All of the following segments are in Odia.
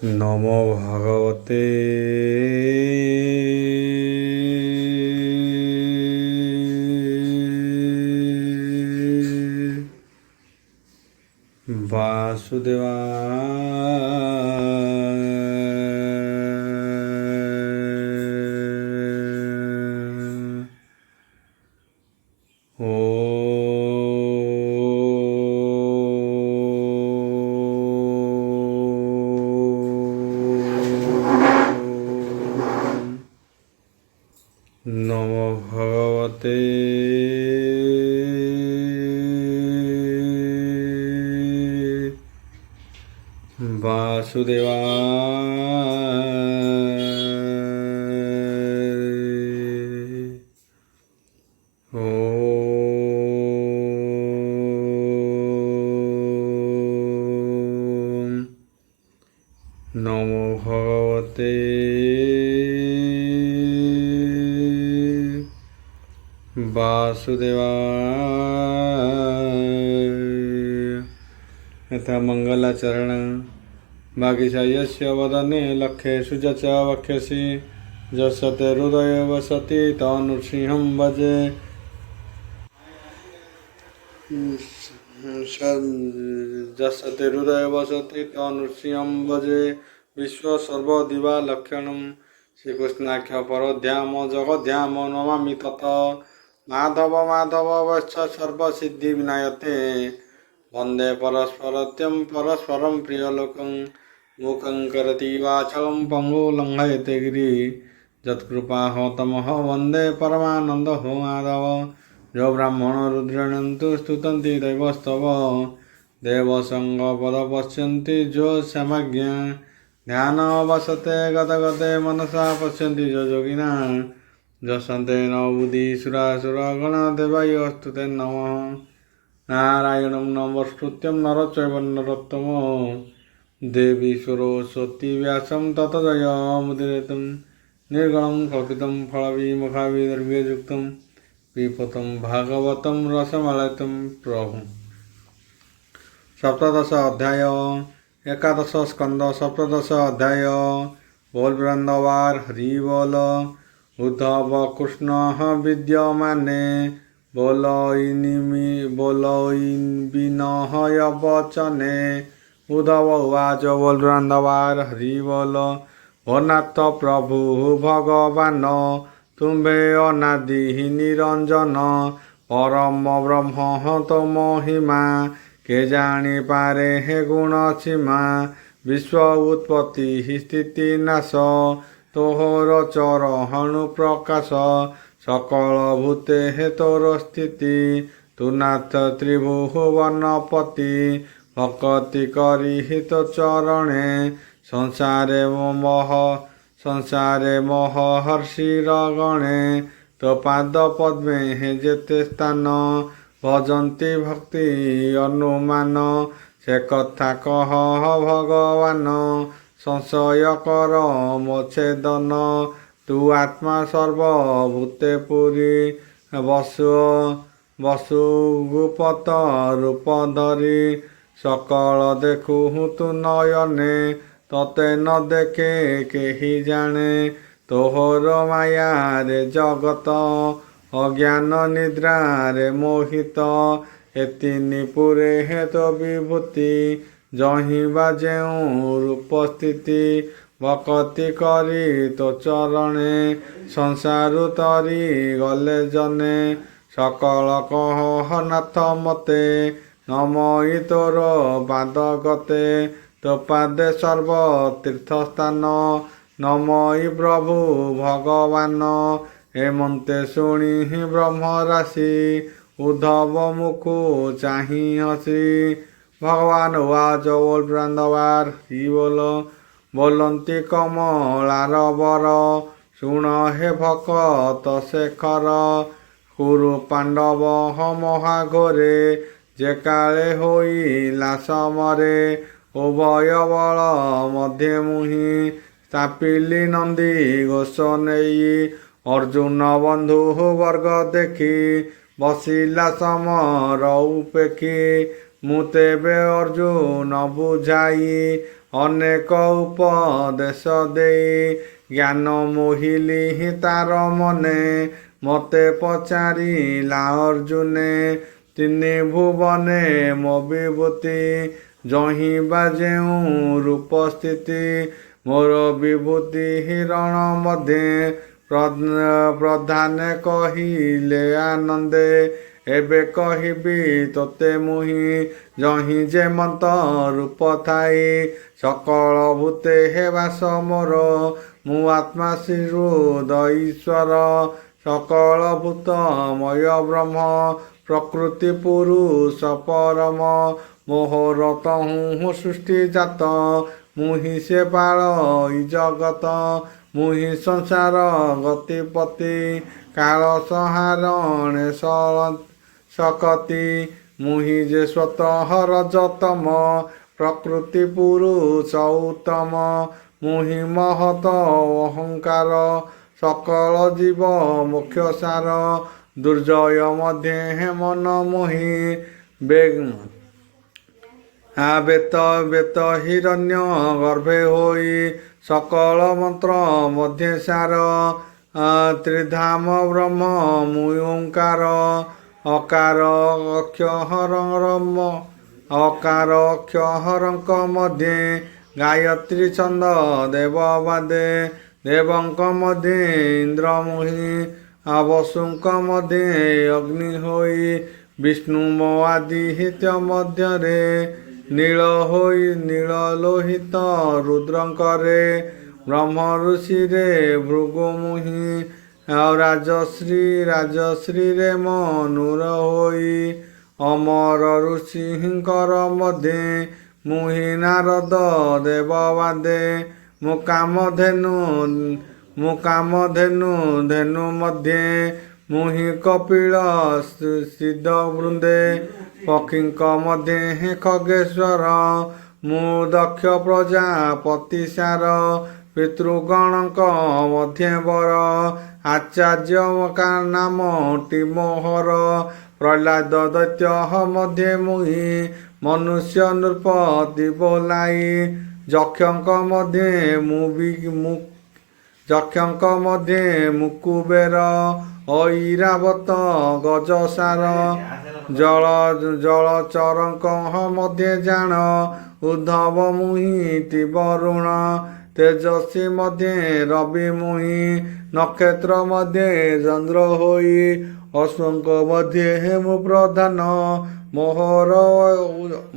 নমো ভগবতে বাসুদেবায়। নমো ভগবতে বাসুদেবায়। নমো ভগবতে वासुदेवाय। यथा मंगलाचरण वागीशायस्य वदने लक्ष्येषु च वक्ष्यसि जसते हृदय वसति तनुसिंहं भजे। जसते हृदय वसति तनुसिंहं भजे। विश्व सर्वदिवा लक्षणं श्रीकृष्णाख्य परध्याम जगध्याम नमामि तत्। माधव माधव वश्च सर्वसिद्धि विनायते वंदे परस्परत्यं परस्परं प्रियलोकं। मुखं करति वाचलं पंगु लंघयते गिरि यत्कृपाः तमः वंदे परमानन्दो माधव। जो ब्राह्मण रुद्रणन्तु स्तुतन्ति दैवस्तव देवसंग पश्यन्ति जो समज्ञा ध्यान वसते गदगदे मनसा पश्यन्ति जो योगिना जसन्ते न बुद्धिसुरासुरगण देवायस्तु ते नमः। नारायणं नमस्कृत्यं नरचैव नरोत्तमं देवी सरस्वती व्यासं ततो जयमुदीरयेत्। निर्गुणं कल्पितं फलविमुखाविर्व्यजुक्तं पिबतं भागवतं रसमलयितं प्रभु। सप्तदश अध्याय एकादश स्कंद सप्तदश अध्याय। बोल वृंदावन हरि बोल। उद्धव कृष्ण विद्यमाने बोलयिन्विनय वचने। उद्धव उवाच बोल वृंदावन हरि बोल। नाथ प्रभु भगवान तुम्भे अनादि निरंजन परम ब्रह्म तो महिमा के जानी पारे हे गुण सीमा। विश्व उत्पत्ति स्थिति नाश तोहर चरणु प्रकाश सकल भूते हे तोर स्थिति। तु नाथ त्रिभुवनपति भक्ति करी हित चरणे संसारे मोह हर्षिर गणे। तो पाद पद्मे हे जेते स्थान भजन्ति भक्ति अनुमान से कथा कह भगवान संशय कर मोच्छेदन। तू आत्मा सर्वभूते पुरी वसुगुपत रूप धरी सकल देखु तु नयने तते न देखे केहि जाने। तोहर माया रे जगत अज्ञान निद्रा रे मोहित एतिनि पुरे हे तो विभूति जहि बाजेऊ रूप स्थिति भक्ति करी तो चरणे संसारु तरी गले जने। सकल कह नाथ मते नमई तोर पाद गते। तो पादे सर्व तीर्थ स्थान नमई प्रभु भगवान। हेमंते शुणी ब्रह्म राशि उद्धव मुखु चाहि हसी। भगवान उवाच बोल वृंदावन हरि बोल। बोलन्ति कमलार वर शुण हे भक्त शेखर। कुरु पांडव महाघोरे जे काले होइला समरे। उभय बल मध्य मुहि स्थापिली नंदी घोष नेई। अर्जुन बंधु वर्ग देखी बसिला समर उपेक्षी। ମୁଁ ତେବେ ଅର୍ଜୁନ ବୁଝାଇ ଅନେକ ଉପଦେଶ ଦେଇ ଜ୍ଞାନ ମୋହିଲି ତାର ମନେ। ମତେ ପଚାରିଲା ଅର୍ଜୁନେ ତିନି ଭୁବନେ ମୋ ବିଭୂତି ଜହିଁବା ଯେଉଁ ରୂପ ସ୍ଥିତି। ମୋର ବିଭୂତି ହିରଣ ମଧ୍ୟେ ପ୍ରଧାନେ କହିଲେ ଆନନ୍ଦେ। ଏବେ କହିବି ତୋତେ ମୁହିଁ ଜହିଁ ଯେମନ୍ତ ରୂପ ଥାଇ। ସକଳ ଭୂତେ ହେବାସ ମୋର ମୁଁ ଆତ୍ମା ଶ୍ରୀହୃଦ ଈଶ୍ୱର। ସକଳ ଭୂତମୟ ବ୍ରହ୍ମ ପ୍ରକୃତି ପୁରୁଷ ପରମ। ମୋହର ତହୁଁ ସୃଷ୍ଟି ଜାତ ମୁହିଁ ସେ ପାଳଇ ଜଗତ। ମୁହିଁ ସଂସାର ଗତିପତି କାଳ ସଂହାରଣେ ଶକତି। ମୁହିଁ ଯେ ସ୍ୱତଃ ରଜତମ ପ୍ରକୃତି ପୁରୁଷ ଉତ୍ତମ। ମୁହିଁ ମହତ ଅହଙ୍କାର ସକଳ ଜୀବ ମୁଖ୍ୟ ସାର। ଦୁର୍ଜୟ ମଧ୍ୟେ ମନ ମୋହି ବେତ ହିରଣ୍ୟ ଗର୍ଭେ ହୋଇ। ସକଳ ମନ୍ତ୍ର ମଧ୍ୟେ ସାର ତ୍ରିଧାମ ବ୍ରହ୍ମ ମୁଁ ଓଙ୍କାର। ଅକାର ଅକ୍ଷରଙ୍କ ମଧ୍ୟେ ଗାୟତ୍ରୀ ଛନ୍ଦ ଦେବ ବାଦେ। ଦେବଙ୍କ ମଧ୍ୟେ ଇନ୍ଦ୍ର ମୁହିଁ ବସୁଙ୍କ ମଧ୍ୟେ ଅଗ୍ନି ହୋଇ। ବିଷ୍ଣୁ ମୋ ଆଦିତ୍ୟ ମଧ୍ୟରେ ନୀଳ ହୋଇ ନୀଳ ଲୋହିତ ରୁଦ୍ରଙ୍କରେ। ବ୍ରହ୍ମ ଋଷିରେ ଭୃଗୁ ମୁହିଁ ରାଜଶ୍ରୀରେ ମନୁର ହୋଇ। ଅମର ଋଷିଙ୍କର ମଧ୍ୟେ ମୁହିଁ ନାରଦ ଦେବ ବାଦେ। ମୁଁ କାମଧେନୁ ଧେନୁ ମଧ୍ୟେ ମୁହିଁ କପିଳ ସିଦ୍ଧ ବୃନ୍ଦେ। ପକ୍ଷୀଙ୍କ ମଧ୍ୟେ ଖଗେଶ୍ୱର ମୁଁ ଦକ୍ଷ ପ୍ରଜାପତି ସାର। ପିତୃଗଣଙ୍କ ମଧ୍ୟେ ବର ଆଚାର୍ଯ୍ୟ ନାମଟି ମୋହର। ପ୍ରହ୍ଲାଦ ଦୈତ୍ୟ ମଧ୍ୟେ ମୁହିଁ ମନୁଷ୍ୟ ନୃପତି ବୋଲାଇ। ଯକ୍ଷଙ୍କ ମଧ୍ୟେ ମୁଁ କୁବେର ଐରାବତ ଗଜସାର। ଜଳଚରଙ୍କ ମଧ୍ୟେ ଜାଣ ଉଦ୍ଧବ ମୁହିଁ ବରୁଣ। ତେଜସ୍ୱୀ ମଧ୍ୟେ ରବି ମୁହିଁ ନକ୍ଷତ୍ର ମଧ୍ୟେ ଚନ୍ଦ୍ର ହୋଇ। ଅଶ୍ୱଙ୍କ ମଧ୍ୟେ ମୁଁ ପ୍ରଧାନ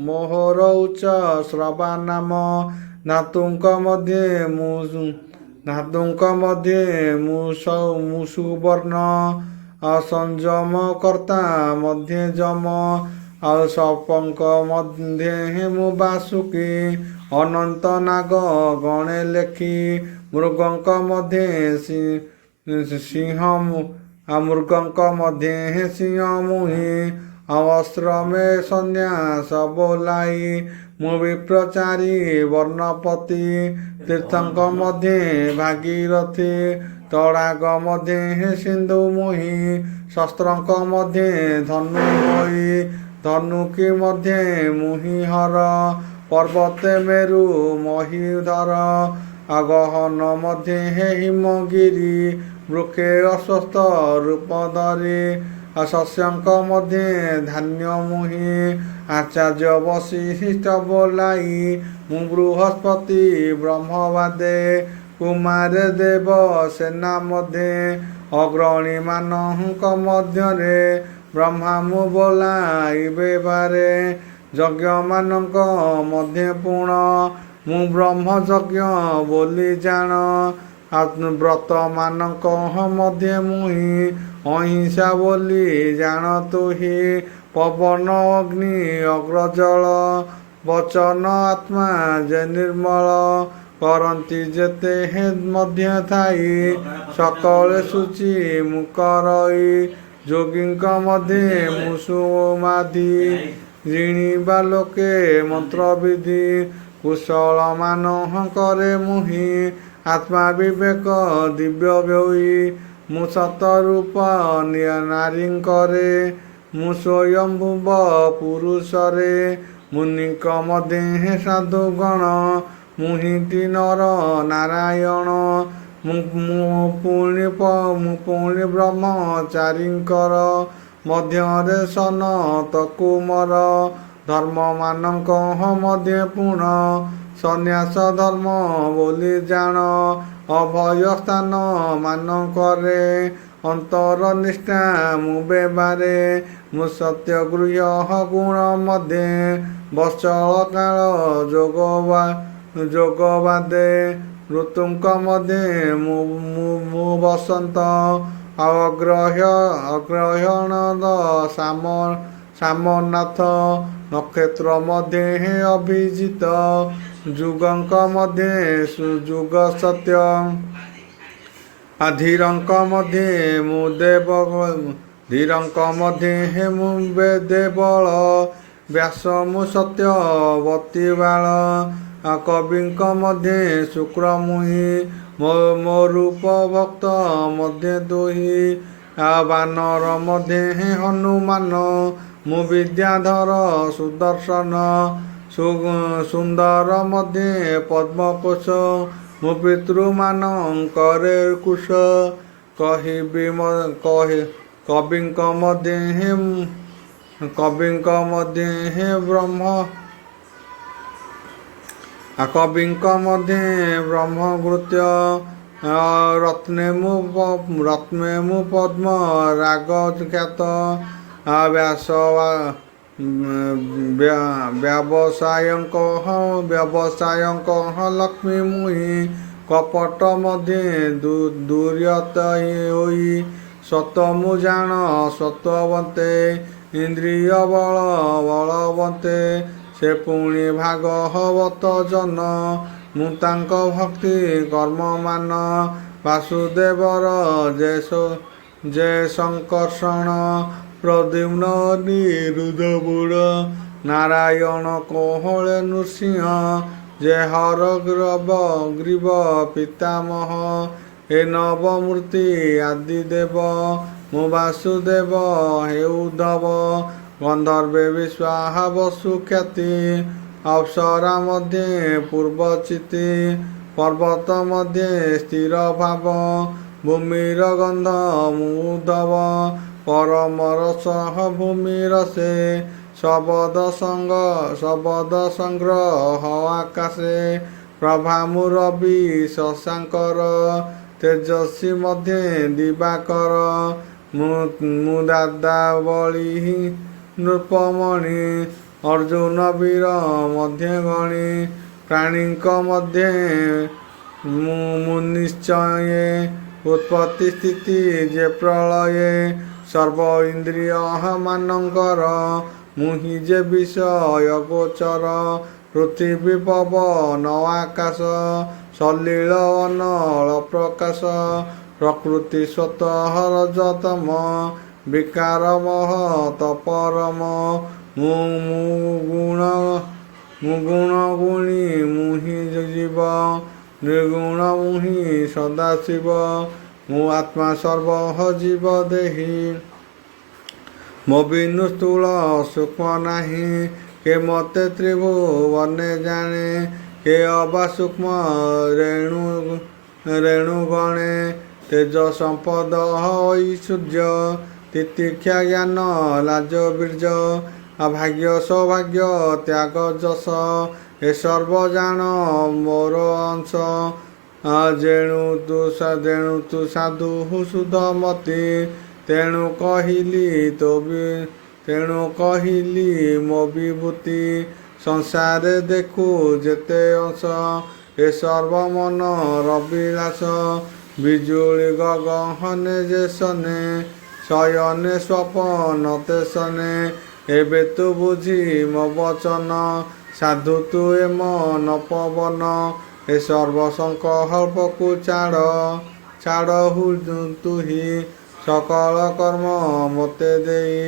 ମୋହର ଉଚ୍ଚ ଶ୍ରବା ନାମ। ଧାତୁଙ୍କ ମଧ୍ୟେ ମୁଁ ସୁବର୍ଣ୍ଣ। ସଂଯମ କର୍ତ୍ତା ମଧ୍ୟେ ଯମ। ଆଉ ସର୍ପଙ୍କ ମଧ୍ୟେ ମୁଁ ବାସୁକି। ଅନନ୍ତ ନାଗ ଗଣେ ଲେଖି ମୃଗଙ୍କ ମଧ୍ୟେ ସିଂହ ମୁହିଁ। ଅସ୍ତ୍ର ମେ ସନ୍ନ୍ୟାସ ବୋଲାଇ। ମୁଁ ବିପ୍ରଚାରୀ ବର୍ଣ୍ଣପତି। ତୀର୍ଥଙ୍କ ମଧ୍ୟେ ଭାଗୀରଥୀ ତଡ଼ାଗ ମଧ୍ୟେ ସିନ୍ଧୁ ମୁହିଁ। ଶସ୍ତ୍ରଙ୍କ ମଧ୍ୟେ ଧନୁ ହୋଇ। ଧନୁକି ମଧ୍ୟେ ମୁହିଁ ହର। ପର୍ବତେ ମେରୁ ମହୀଧର। ଗହନ ମଧ୍ୟେ ହିମଗିରି ବୃକ୍ଷେ ଅଶ୍ୱତ୍ଥ ରୂପ ଧରି। ଶସ୍ୟଙ୍କ ମଧ୍ୟେ ଧାନ୍ୟ ମୁହିଁ। ଆଚାର୍ଯ୍ୟ ବଶିଷ୍ଠ ବୋଲାଇ। ମୁଁ ବୃହସ୍ପତି ବ୍ରହ୍ମ ବାଦେ। କୁମାରେ ଦେବ ସେନା ମଧ୍ୟେ ଅଗ୍ରଣୀ ମାନଙ୍କ ମଧ୍ୟରେ ବ୍ରହ୍ମା ମୁଁ ବୋଲାଇବେ ବାରେ। ଯଜ୍ଞମାନଙ୍କ ମଧ୍ୟେ ପୁଣ ମୁଁ ବ୍ରହ୍ମ ଯଜ୍ଞ ବୋଲି ଜାଣ। ବ୍ରତ ମାନଙ୍କ ମଧ୍ୟେ ମୁହିଁ ଅହିଂସା ବୋଲି ଜାଣ ତୁହି। ପବନ ଅଗ୍ନି ଅଗ୍ରଜଳ ବଚନ ଆତ୍ମା ଯେ ନିର୍ମଳ। କରନ୍ତି ଯେତେ ମଧ୍ୟ ଥାଇ ସକଳେ ସୂଚି ମୁଁ କରଇ। ଯୋଗୀଙ୍କ ମଧ୍ୟେ ମୁଁ ସୁମାଧି ଜିଣିବା ଲୋକେ ମନ୍ତ୍ରବିଧି। କୁଶଳ ମାନଙ୍କରେ ମୁହିଁ ଆତ୍ମା ବିବେକ ଦିବ୍ୟ ହୋଇ। ମୁଁ ସତରୂପ ନାରୀଙ୍କରେ ମୁଁ ସ୍ୱୟଂଭୁବ ପୁରୁଷରେ। ମୁନିଙ୍କ ମଧ୍ୟେ ସାଧୁଗଣ ମୁହିଁଟି ନର ନାରାୟଣ। ମୁଁ ପୁଣି ବ୍ରହ୍ମଚାରୀଙ୍କର ମଧ୍ୟରେ ସନତ କୁମାର। ଧର୍ମମାନଙ୍କ ମଧ୍ୟରେ ପୁଣ ସନ୍ନ୍ୟାସ ଧର୍ମ ବୋଲି ଜାଣ। ଅଭୟ ସ୍ଥାନ ମାନଙ୍କରେ ଅନ୍ତର ନିଷ୍ଠା ମୁଁ ବେବାରେ। ମୁଁ ସତ୍ୟ ଗୃହ ଗୁଣ ମଧ୍ୟରେ ବତ୍ସଳ କାଳ ଯୋଗ ବାଦେ। ଋତୁଙ୍କ ମଧ୍ୟରେ ମୁଁ ବସନ୍ତ ଅଗ୍ରହଣଦ ସାମନାଥ। ନକ୍ଷତ୍ର ମଧ୍ୟରେ ଅଭିଜିତ ଯୁଗଙ୍କ ମଧ୍ୟରେ ସୁଯୁଗ ସତ୍ୟ। ଧୀରଙ୍କ ମଧ୍ୟରେ ମୁଁ ଦେବଳ। ବ୍ୟାସ ମୁଁ ସତ୍ୟବତୀ ବାଳ। କବିଙ୍କ ମଧ୍ୟରେ ଶୁକ୍ର ମୁହିଁ ମୋ ରୂପ ଭକ୍ତ ମଧ୍ୟରେ ଦୁହି। ବାନର ମଧ୍ୟରେ ହନୁମାନ ମୁଁ ବିଦ୍ୟାଧର ସୁଦର୍ଶନ। ସୁନ୍ଦର ମଧ୍ୟରେ ପଦ୍ମକୋଶ ମୁଁ ପିତୃମାନଙ୍କରେ କୁଶ। କବିଙ୍କ ମଧ୍ୟରେ ବ୍ରହ୍ମକୃତ୍ୟ। ରତ୍ନେ ମୁଁ ପଦ୍ମ ରାଗ ଖ୍ୟାତ। ବ୍ୟବସାୟଙ୍କ ଲକ୍ଷ୍ମୀ ମୁହିଁ। କପଟ ମଧ୍ୟରେ ଦୁର୍ୟତ ହୋଇ। ସତ ମୁଁ ଜାଣ ସତ୍ୱବନ୍ତେ। ଇନ୍ଦ୍ରିୟ ବଳବନ୍ତେ ସେ ପୁଣି ଭାଗବତ ଜନ। ମୁଁ ତାଙ୍କ ଭକ୍ତି କର୍ମମାନ। ବାସୁଦେବର ଯେ ସଂକର୍ଷଣ। ପ୍ରଦ୍ୟୁମ୍ନ ନିରୁଦ୍ଧ। ନାରାୟଣ କୋହଳେ ନୃସିଂହ। ଯେ ହର ଗ୍ରୀବ ପିତାମହ। ଏ ନବମୂର୍ତ୍ତି ଆଦି ଦେବ। ମୁଁ ବାସୁଦେବ ହେ ଉଦ୍ଧବ। ଗନ୍ଧର୍ବେ ବିଶ୍ୱାହା ବସୁ ଖ୍ୟାତି। ଅପ୍ସରା ମଧ୍ୟରେ ପୂର୍ବଚିତି। ପର୍ବତ ମଧ୍ୟରେ ସ୍ଥିର ଭାବ। ଭୂମିର ଗନ୍ଧ ମୁଁ ଉଦ୍ଧବ। ପରମ ରସ ଭୂମିର ସେ। ଶବଦ ସଂଗ୍ରହ ଆକାଶେ। ପ୍ରଭା ମୁଁ ରବି ଶଶାଙ୍କର। ତେଜସ୍ୱୀ ମଧ୍ୟରେ ଦିବାକର। ମୁଁ ଦାଦାବଳୀ ନୃପମଣି। ଅର୍ଜୁନ ବୀର ମଧ୍ୟରେ ଗଣି। ପ୍ରାଣୀଙ୍କ ମଧ୍ୟରେ ମୁଁ ନିଶ୍ଚୟେ। ଉତ୍ପତ୍ତି ସ୍ଥିତି ଯେ ପ୍ରଳୟେ। ସର୍ବ ଇନ୍ଦ୍ରିୟ ମାନଙ୍କର ମୁହିଁ ଯେ ବିଷୟ ଗୋଚର। ପୃଥିବୀ ପବନ ଆକାଶ। ସଲିଳ ଅନଳ ପ୍ରକାଶ। ପ୍ରକୃତି ସ୍ୱତଃ ରଜତମ। ବିକାର ମହତ ପରମ। ମୁଁ ଗୁଣ ଗୁଣୀ ମୁହିଁ ଜୀବ। ନିର୍ଗୁଣ ମୁହିଁ ସଦାଶିବ। ମୁଁ ଆତ୍ମା ସର୍ବ ଜୀବ ଦେହି। ମୋ ବିନୁ ସ୍ଥୂଳ ସୂକ୍ଷ୍ମ ନାହିଁ। କେ ମତେ ତ୍ରିଭୁବନେ ଜାଣେ। କେ ଅବା ସୂକ୍ଷ୍ମ ରେଣୁ ଗଣେ। ତେଜ ସମ୍ପଦ ଐଶ୍ୱର୍ଯ୍ୟ। ତିତିକ୍ଷା ଜ୍ଞାନ ଲାଜ ବୀର୍ଯ୍ୟ। ଭାଗ୍ୟ ସୌଭାଗ୍ୟ ତ୍ୟାଗ ଯଶ। ଏ ସର୍ବ ଜାଣ ମୋର ଅଂଶ। ଯେଣୁ ତୁ ସାଧୁ ସୁଧମତି। ତେଣୁ କହିଲି ମୋ ବିଭୂତି। ସଂସାରେ ଦେଖୁ ଯେତେ ଅଂଶ। ଏ ସର୍ବ ମନର ବିଳାସ। ବିଜୁଳି ଗଗନେ ଯେ ସନେ। ଶୟନେ ସ୍ୱପନ ତେସନେ। ଏବେ ତୁ ବୁଝି ମୋ ବଚନ। ସାଧୁ ତୁ ଏ ମନ ପବନ। ଏ ସର୍ବ ସଂକଳ୍ପକୁ ଛାଡ଼ ତୁହି। ସକଳ କର୍ମ ମୋତେ ଦେଇ।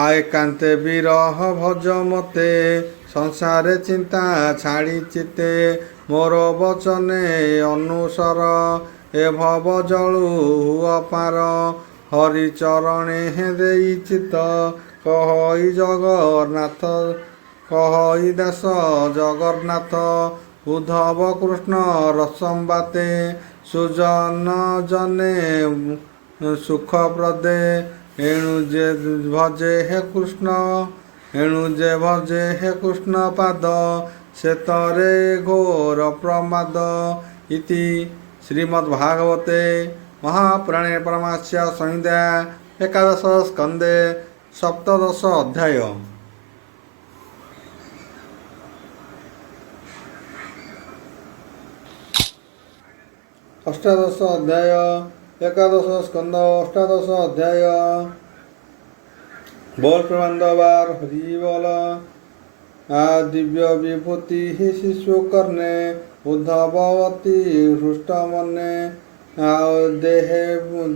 ଏକାନ୍ତେ ବିରହ ଭଜ ମତେ। ସଂସାରେ ଚିନ୍ତା ଛାଡ଼ି ଚିତେ। ମୋର ବଚନେ ଅନୁସର। ଏ ଭବ ଜଳୁ ହୁଅ ପାର ହରି ଚରଣେ ଦେଇ ଚିତ କହଇ ଜଗନ୍ନାଥ କହଇ ଦାସ ଜଗନ୍ନାଥ ଉଦ୍ଧବ କୃଷ୍ଣ ରସମ୍ବାତେ ସୁଜନ ଜନେ ସୁଖ ପ୍ରଦେ ଏଣୁ ଯେ ଭଜେ ହେ କୃଷ୍ଣ ଏଣୁ ଯେ ଭଜେ ହେ କୃଷ୍ଣ ପାଦ ସେତରେ ଘୋର ପ୍ରମାଦ ଇତି ଶ୍ରୀମଦ୍ଭାଗବତେ ମହାପୁରାଣେ ପରମାଂସ୍ୟା ସଂହିତା ଏକାଦଶ ସ୍କନ୍ଧେ ସପ୍ତଦଶ ଅଧ୍ୟାୟ। अष्टादश अध्याय एकादश स्कंद अष्टादश अध्याय। बोल प्रबंधवार हरि बोल। आ दिव्य विभूति ही शिशु करने उद्धवती हृष्ट मने देहे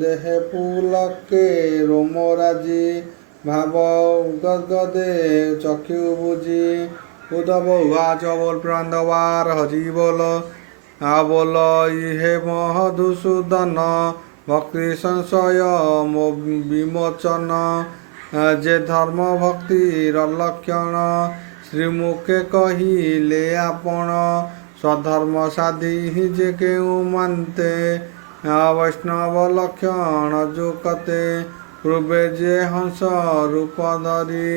देहे पुलके रोमराजी भाव गदगदे चक्षु बुझी उद्धव उवाच। बोल प्रबंधवार हरि बोल। आ बोल इहे मधुसूदन भक्ति संशय विमोचन जे धर्म भक्तिर लक्षण श्रीमुखे कहिले आपण स्वधर्म साधी जे केउ मानते वैष्णव लक्षण जुकते पूर्वे जे हंस रूप धरी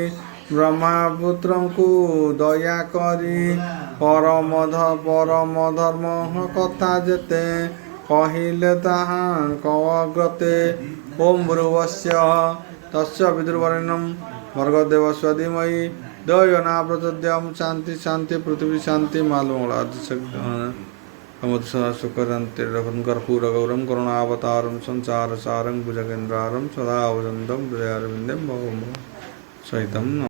ब्रह्मपुत्र को दया करी परम धर्म कथा जेते कहिले ताहांक अग्रते ओम भ्रुवस्य तस्य विदुर्वरेण्यं भर्गदेवस्य धीमहि धियो न प्रचोदयात्। शांति शांति पृथ्वी शांति मालमूलादिशक्ति सुखदन्ते कर्पूरगौरं करुणावतारं संसारसारं भुजगेन्द्रारं सदा वसन्तं हृदयारविन्दं भवं सहितं।